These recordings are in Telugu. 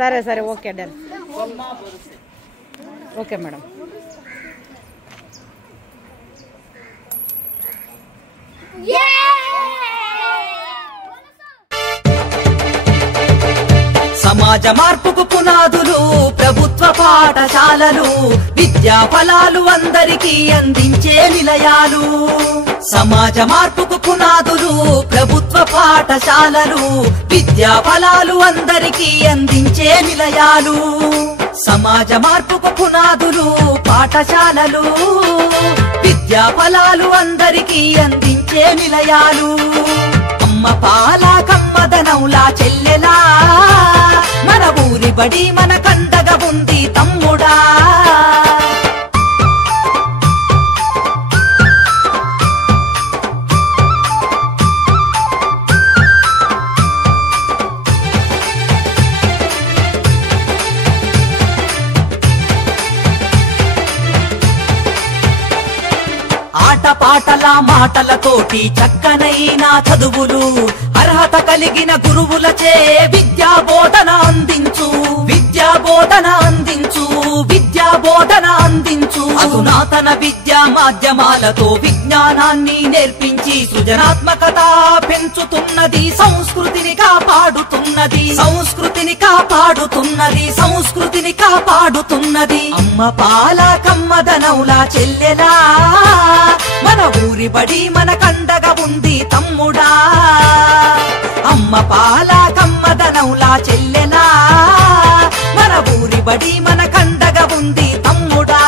సరే సరే ఓకే డన్ ఓకే మేడం. సమాజ మార్పుకు పునాదులు ప్రభుత్వ పాఠశాలలు, విద్యా ఫలాలు అందరికీ అందించే నిలయాలు. సమాజ మార్పుకు పునాదులు ప్రభుత్వ పాఠశాలలు, విద్యా ఫలాలు అందరికీ అందించే నిలయాలు. సమాజ మార్పుకు పునాదులు పాఠశాలలు, విద్యా ఫలాలు అందరికీ అందించే నిలయాలు. అమ్మ పాల కమ్మదనౌలా చెల్లెలా, మన ఊరి బడి మన కండగా ఉంది తమ్ముడా. ఆటపాటల మాటలతోటి చక్కనైన చదువులు, అర్హత కలిగిన గురువులచే విద్యా బోధన అందించు, విద్యా బోధన అందించు, విద్యా బోధన అందించు. అధునాతన విద్యా మాధ్యమాలతో విజ్ఞానాన్ని నేర్పించి సృజనాత్మకత పెంచుతున్నది, సంస్కృతిని కాపాడుతున్నది, సంస్కృతిని కాపాడుతున్నది, సంస్కృతిని కాపాడుతున్నది. అమ్మ పాల కమ్మదనౌలా చెల్లెలా, మన ఊరి బడి మన కండగా ఉంది తమ్ముడా. అమ్మ పాల కమ్మదనౌలా చెల్లెలా, మన ఊరి బడి మన కండగా ఉంది తమ్ముడా.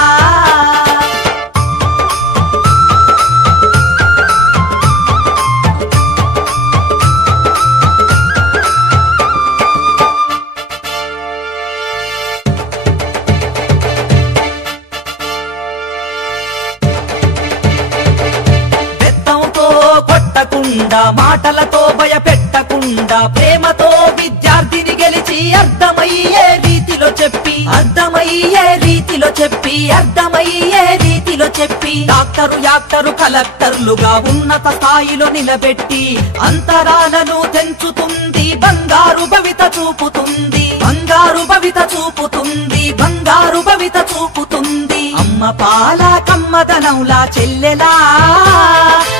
మాటలతో భయపెట్టకుండా ప్రేమతో విద్యార్థిని గెలిచి అర్థమయ్యే రీతిలో చెప్పి, అర్థమయ్యే రీతిలో చెప్పి, అర్థమయ్యే రీతిలో చెప్పి డాక్టరు యాక్టరు కలెక్టర్లుగా ఉన్నత స్థాయిలో నిలబెట్టి అంతరాలను తెంచుతుంది, బంగారు భవిత చూపుతుంది, బంగారు భవిత చూపుతుంది, బంగారు భవిత చూపుతుంది. అమ్మ పాల కమ్మదనౌలా చెల్లెలా,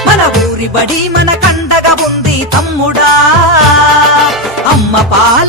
మన ఊరి బడి మన కండగా ఉంది తమ్ముడా. అమ్మ పాల